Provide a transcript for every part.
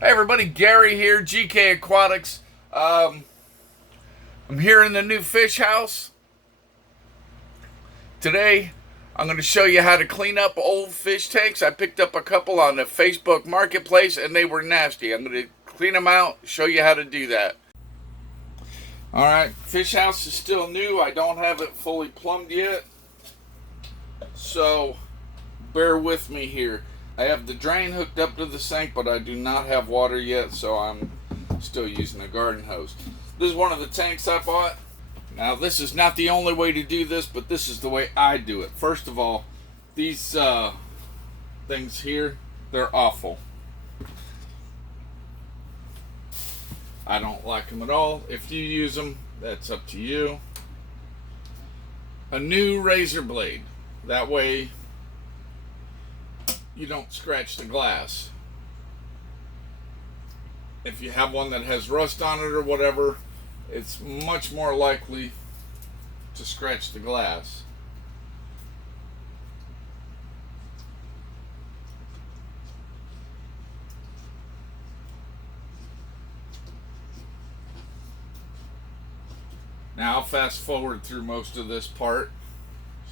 Hey everybody, Gary here, GK Aquatics. I'm here in the new fish house. Today, I'm going to show you how to clean up old fish tanks. I picked up a couple on the Facebook Marketplace and they were nasty. I'm going to clean them out, show you how to do that. Alright, fish house is still new. I don't have it fully plumbed yet. So, bear with me here. I have the drain hooked up to the sink, but I do not have water yet, so I'm still using a garden hose. This is one of the tanks I bought. Now, this is not the only way to do this, but this is the way I do it. First of all, these things here, they're awful. I don't like them at all. If you use them, that's up to you. A new razor blade. That way, you don't scratch the glass. If you have one that has rust on it or whatever, it's much more likely to scratch the glass. Now I'll fast forward through most of this part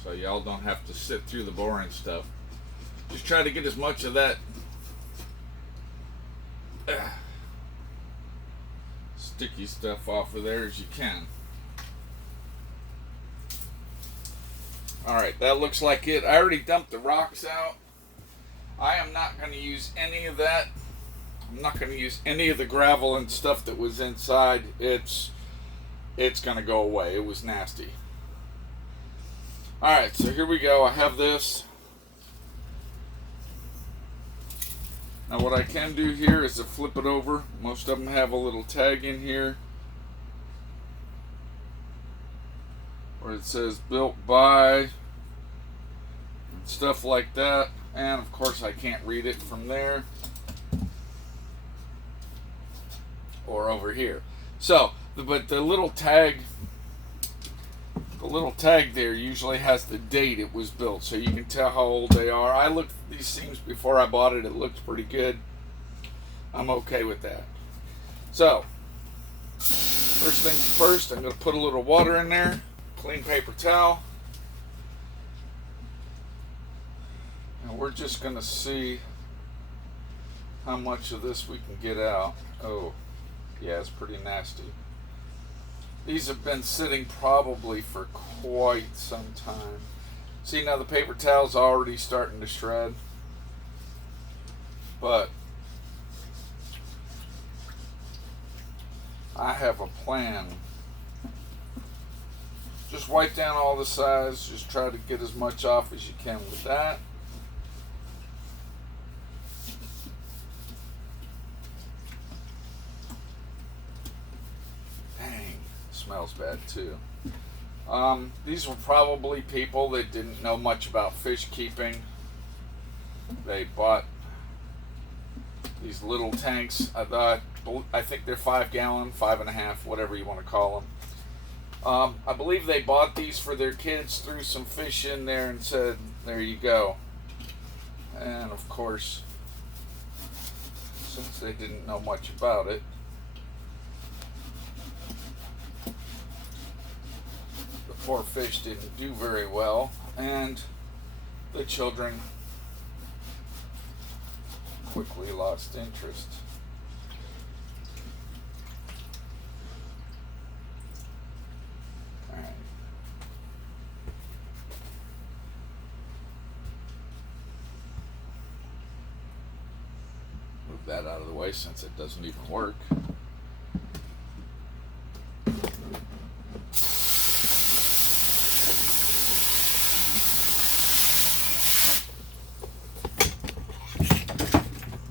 so y'all don't have to sit through the boring stuff. Just try to get as much of that sticky stuff off of there as you can. Alright, that looks like it. I already dumped the rocks out. I am not going to use any of that. I'm not going to use any of the gravel and stuff that was inside. It's going to go away. It was nasty. Alright, so here we go. I have this. Now what I can do here is to flip it over. Most of them have a little tag in here where it says built by and stuff like that. And of course I can't read it from there or over here. So, but the little tag there usually has the date it was built, so you can tell how old they are. I looked at these seams before I bought it. It looks pretty good. I'm okay with that. So, first things first, I'm going to put a little water in there, clean paper towel, and we're just going to see how much of this we can get out. Oh, yeah, it's pretty nasty. These have been sitting probably for quite some time. See, now the paper towel's already starting to shred. But I have a plan. Just wipe down all the sides. Just try to get as much off as you can with that. Smells bad too. These were probably people that didn't know much about fish keeping. They bought these little tanks. I think they're 5 gallon, 5.5, whatever you want to call them. I believe they bought these for their kids, threw some fish in there and said, there you go. And of course, since they didn't know much about it, poor fish didn't do very well, and the children quickly lost interest. All right. Move that out of the way since it doesn't even work.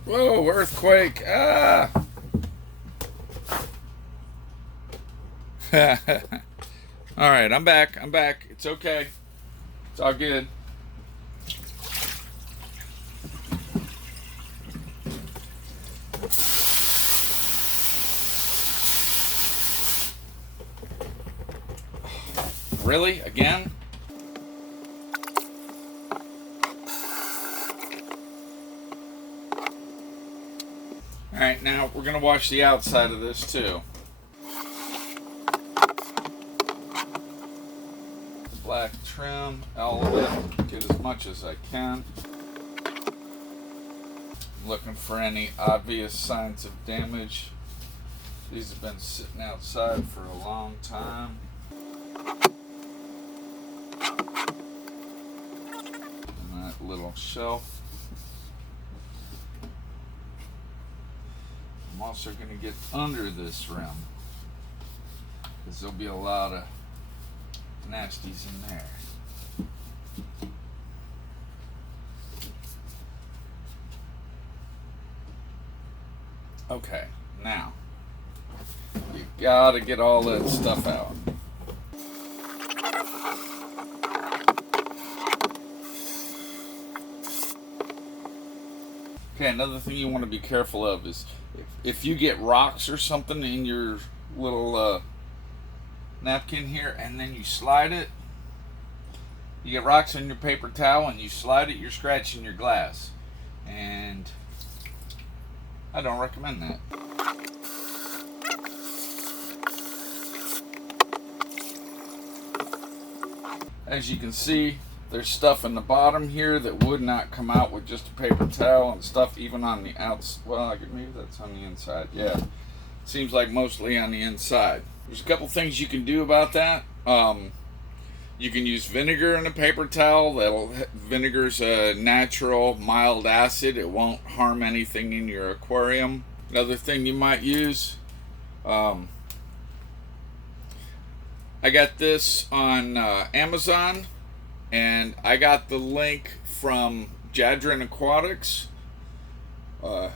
Whoa, earthquake. Ah! Alright, I'm back. It's okay. It's all good. Really? Again? Alright, now we're going to wash the outside of this too. Black trim, all of it. Get as much as I can. Looking for any obvious signs of damage. These have been sitting outside for a long time. And that little shelf. I'm also going to get under this rim, because there'll be a lot of nasties in there. Okay, now you gotta get all that stuff out. Okay, another thing you want to be careful of is if you get rocks or something in your little napkin here and then you slide it, you get rocks in your paper towel and you slide it, you're scratching your glass. And I don't recommend that. As you can see, there's stuff in the bottom here that would not come out with just a paper towel, and stuff even on the outside. Well, maybe that's on the inside. Yeah, seems like mostly on the inside. There's a couple things you can do about that. You can use vinegar in a paper towel. Vinegar's a natural mild acid. It won't harm anything in your aquarium. Another thing you might use, I got this on Amazon. And I got the link from Jadrin Aquatics.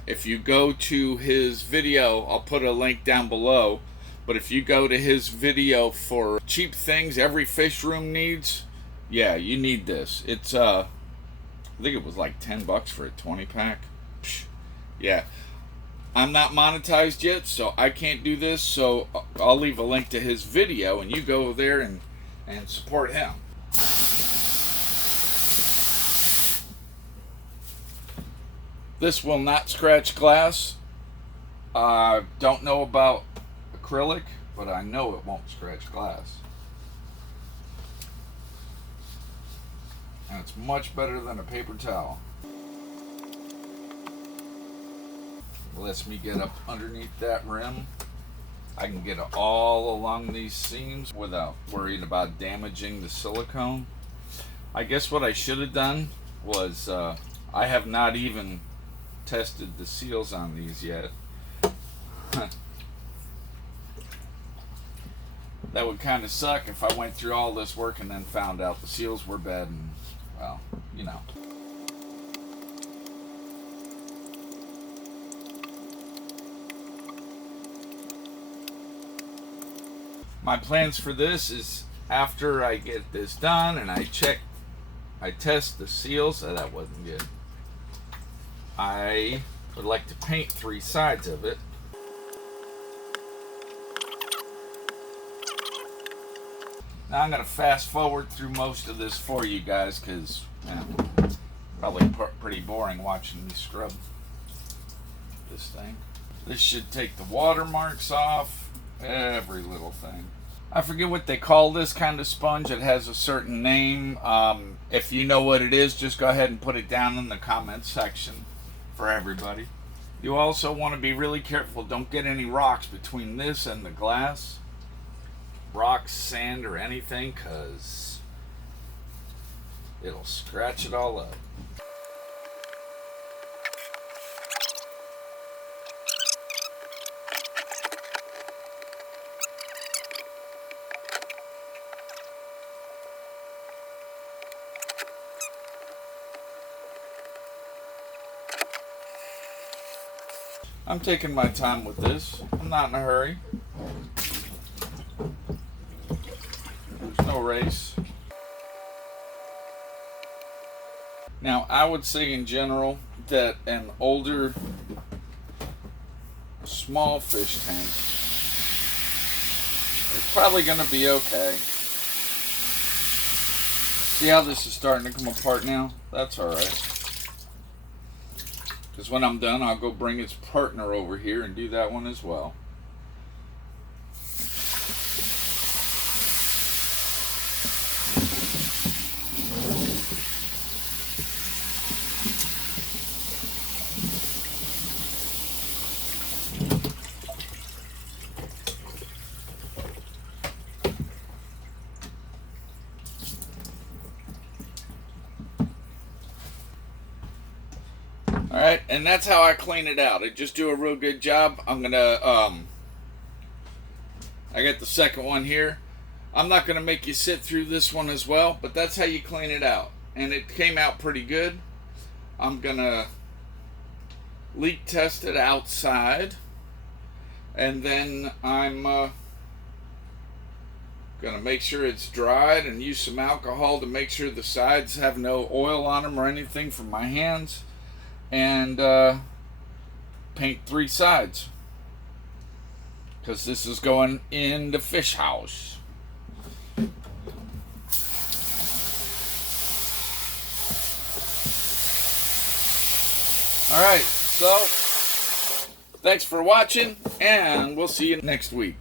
If you go to his video, I'll put a link down below. But if you go to his video for cheap things every fish room needs, yeah, you need this. It's I think it was like $10 for a 20-pack. Yeah. I'm not monetized yet, so I can't do this. So I'll leave a link to his video, and you go there and support him. This will not scratch glass. I don't know about acrylic, but I know it won't scratch glass. And it's much better than a paper towel. It lets me get up underneath that rim. I can get it all along these seams without worrying about damaging the silicone. I guess what I should have done was, I have not even tested the seals on these yet. That would kind of suck if I went through all this work and then found out the seals were bad, and, well, you know. My plans for this is, after I get this done and I test the seals. That wasn't good. I would like to paint 3 sides of it. Now I'm going to fast forward through most of this for you guys, because probably pretty boring watching me scrub this thing. This should take the watermarks off, every little thing. I forget what they call this kind of sponge. It has a certain name. If you know what it is, just go ahead and put it down in the comments section for everybody. You also want to be really careful. Don't get any rocks between this and the glass. Rocks, sand, or anything, because it'll scratch it all up. I'm taking my time with this. I'm not in a hurry. There's no race. Now, I would say in general that an older small fish tank is probably going to be okay. See how this is starting to come apart now? That's alright. Because when I'm done, I'll go bring its partner over here and do that one as well. Alright, and that's how I clean it out. I just do a real good job. I'm gonna, I got the second one here. I'm not gonna make you sit through this one as well, but that's how you clean it out. And it came out pretty good. I'm gonna leak test it outside. And then I'm gonna make sure it's dried and use some alcohol to make sure the sides have no oil on them or anything from my hands. And paint 3 sides, because this is going in the fish house. Alright, so thanks for watching, and we'll see you next week.